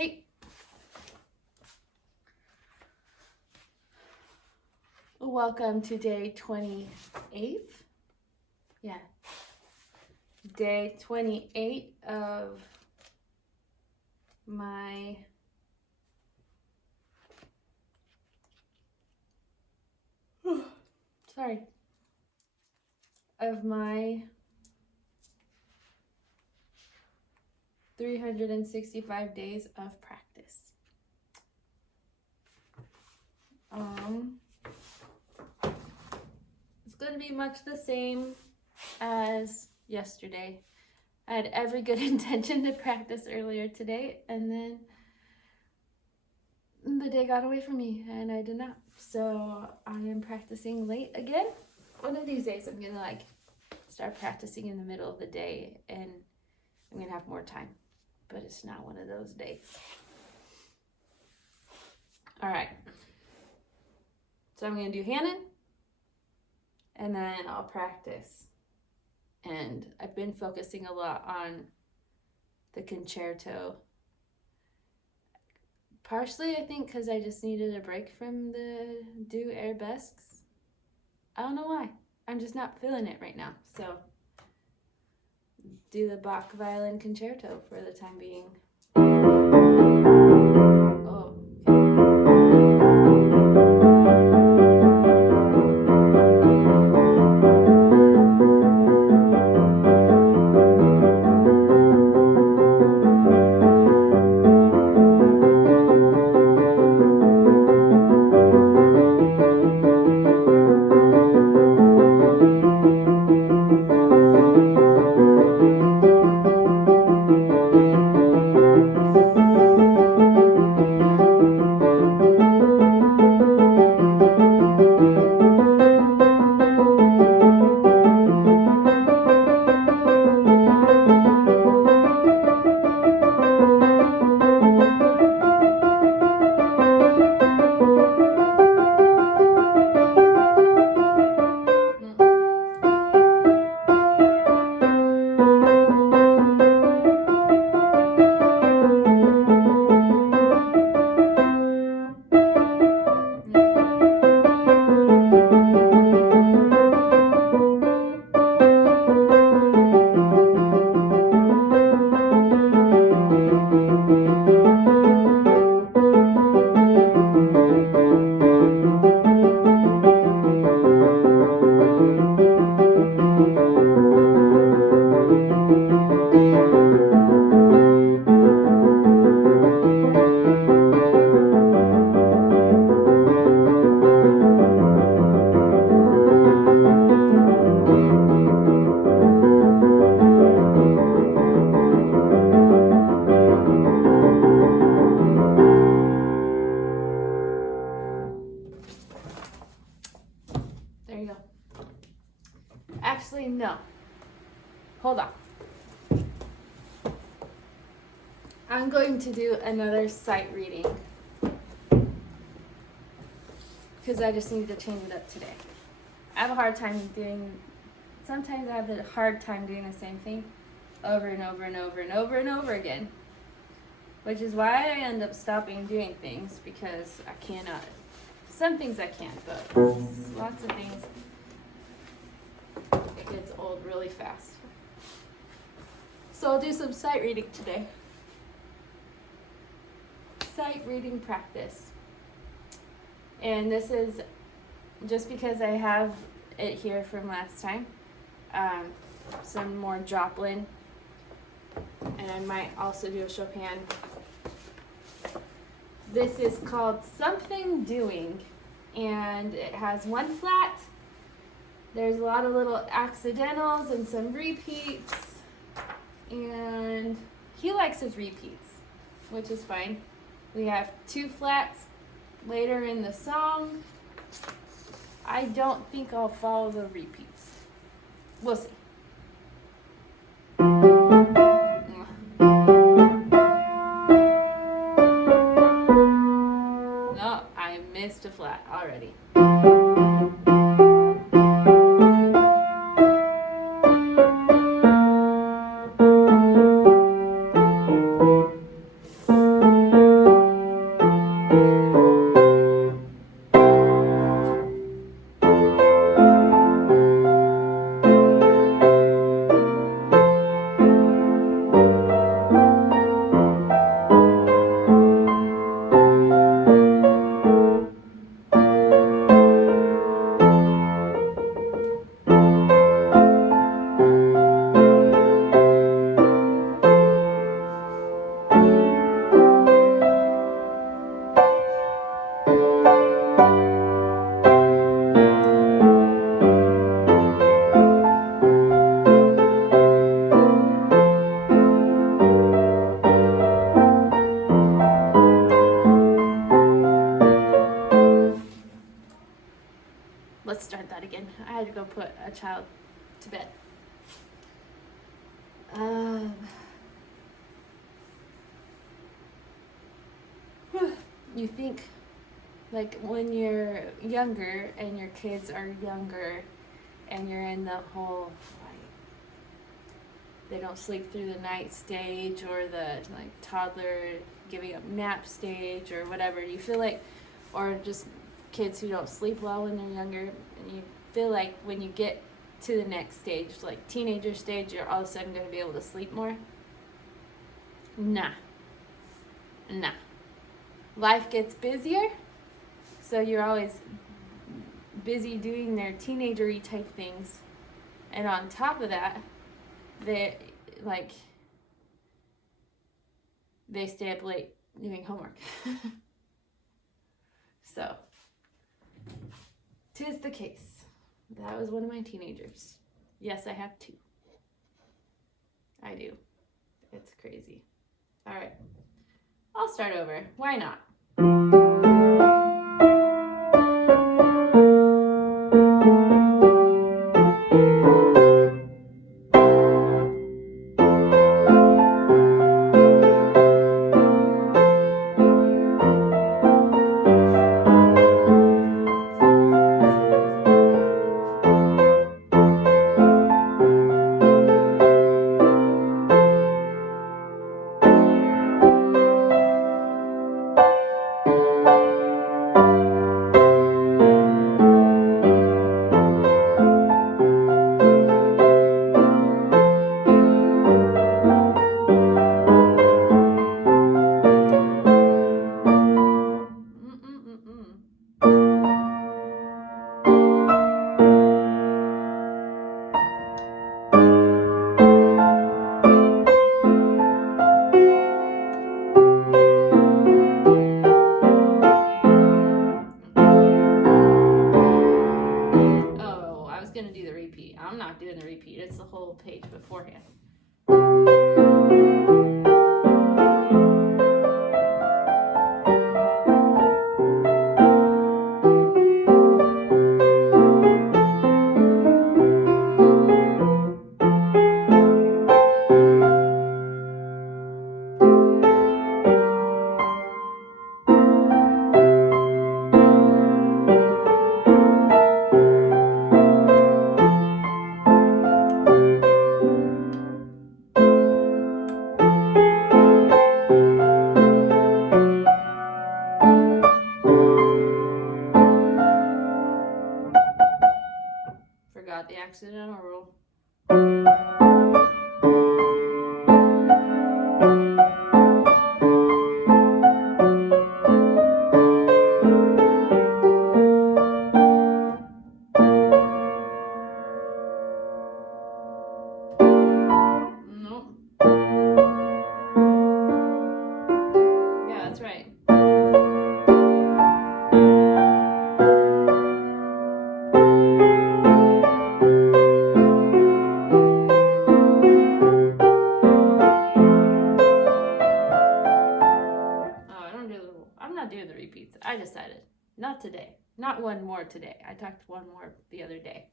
Hey. Welcome to day 28. Yeah. Day 28 of my of my 365 days of practice. It's going to be much the same as yesterday. I had every good intention to practice earlier today, and then the day got away from me and I did not. So I am practicing late again. One of these days I'm gonna start practicing in the middle of the day and I'm gonna have more time, but it's not one of those days. All right, so I'm gonna do Hanon and then I'll practice. And I've been focusing a lot on the concerto. Partially, I think, because I just needed a break from the do arabesques. I don't know why. I'm just not feeling it right now. So, do the Bach violin concerto for the time being. Oh, there you go. Actually, no. Hold on. I'm going to do another sight reading because I just need to change it up today. I have a hard time sometimes I have a hard time doing the same thing over and over and over and over and over again, which is why I end up stopping doing things because I cannot. Some things I can, but lots of things, it gets old really fast. So I'll do some sight reading today. Sight reading practice. And this is just because I have it here from last time. Some more Joplin. And I might also do a Chopin. This is called Something Doing. And it has one flat. There's a lot of little accidentals and some repeats. And he likes his repeats, which is fine. We have two flats later in the song. I don't think I'll follow the repeats. We'll see. No, I missed a flat already. let's start that again. I had to go put a child to bed. You think, like, when you're younger and your kids are younger and you're in the whole, like, they don't sleep through the night stage, or the, like, toddler giving up nap stage, or whatever, you feel like, or just kids who don't sleep well when they're younger, and you feel like when you get to the next stage, like teenager stage, you're all of a sudden going to be able to sleep more. Nah. Life gets busier, so you're always busy doing their teenager-y type things, and on top of that, they stay up late doing homework. So, 'tis the case. That was one of my teenagers. Yes, I have two. I do. It's crazy. All right. I'll start over. Why not? Gonna do the repeat. I'm not doing the repeat. It's the whole page beforehand. Forgot the accidental rule. Nope. Yeah, that's right. I'm not doing the repeats. I decided. Not today. Not one more today. I talked one more the other day.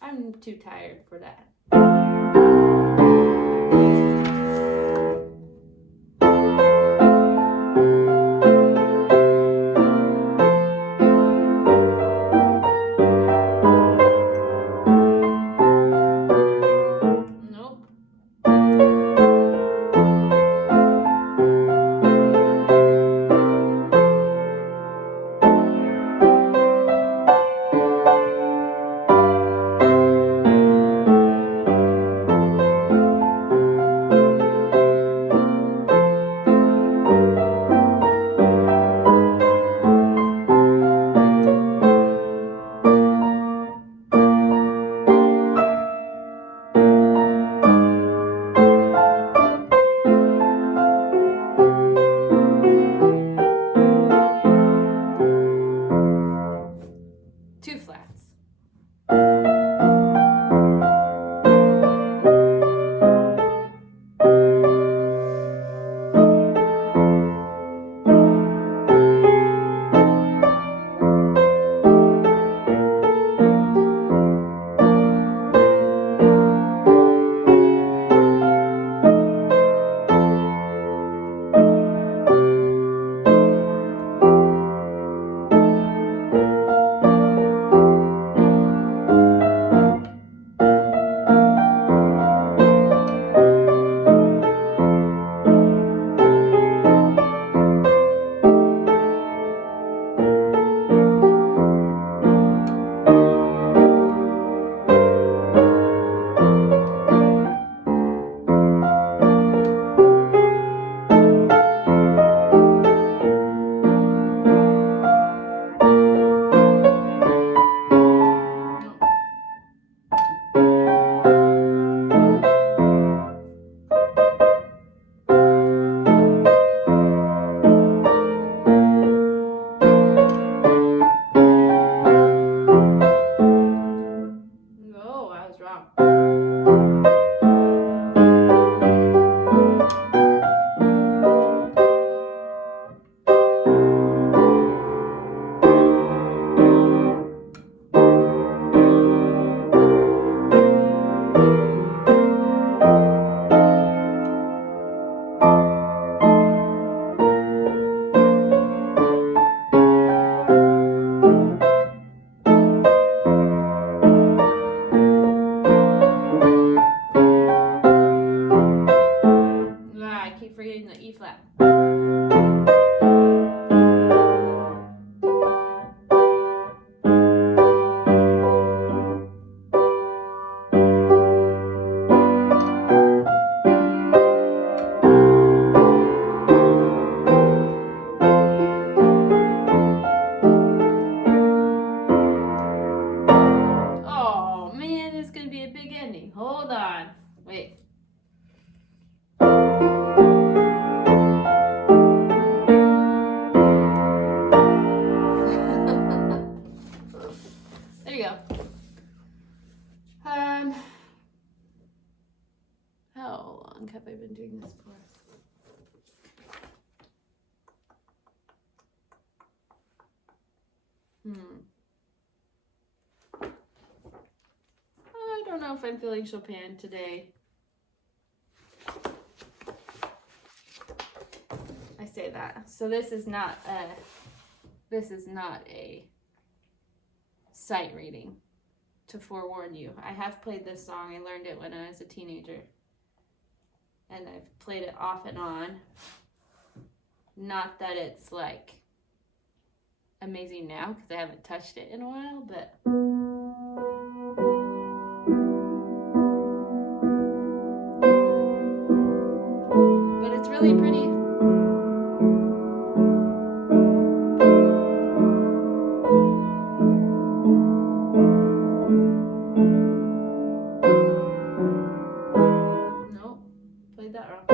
I'm too tired for that. getting the E flat. Oh man, there's gonna be a big ending. Hold on. Wait. There you go. How long have I been doing this for? I don't know if I'm feeling Chopin today. I say that. So this is not a sight reading, to forewarn you. I have played this song. I learned it when I was a teenager. And I've played it off and on. Not that it's like amazing now, because I haven't touched it in a while, but it's really pretty. Nope, played that wrong.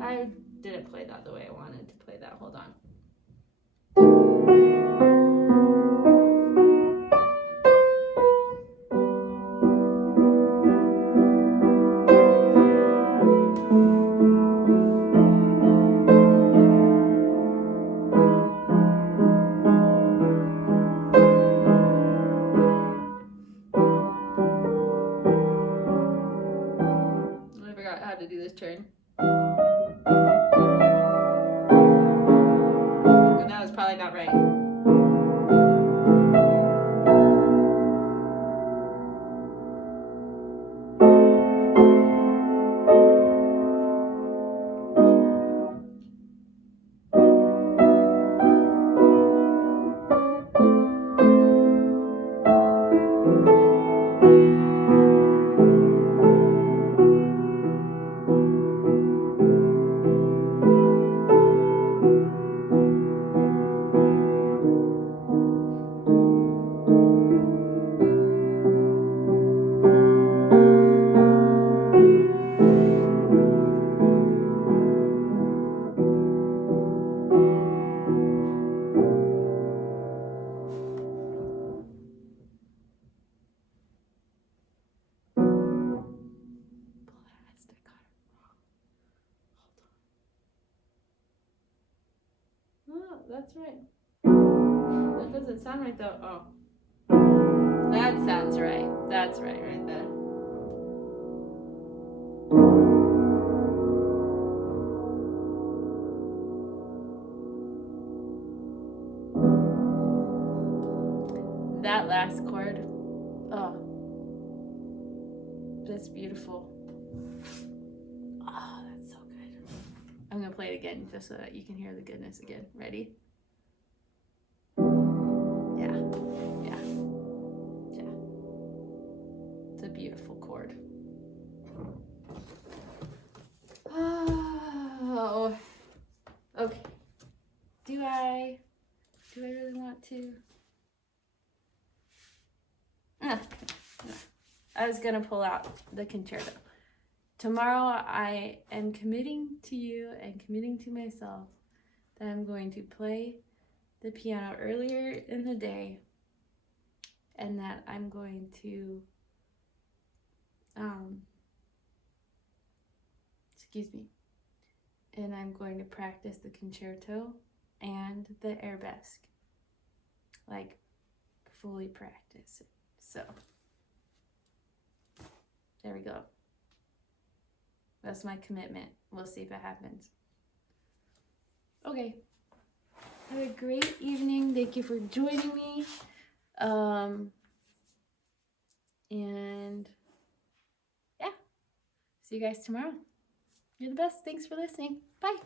I didn't play that the way I wanted to play that. Hold on. I forgot how to do this turn. And that was probably not right. Oh, that's right. That doesn't sound right though. Oh. That sounds right. That's right there. That last chord. Oh. Just beautiful. Oh, that's so good. I'm going to play it again just so that you can hear the goodness again. Ready? Yeah. It's a beautiful chord. Oh. Okay. Do I really want to? I was going to pull out the concerto. tomorrow I am committing to you and committing to myself that I'm going to play the piano earlier in the day, and that I'm going to, and I'm going to practice the concerto and the arabesque, like fully practice it. So there we go. That's my commitment. We'll see if it happens. Okay. Have a great evening. Thank you for joining me. And yeah, see you guys tomorrow. You're the best. Thanks for listening. Bye.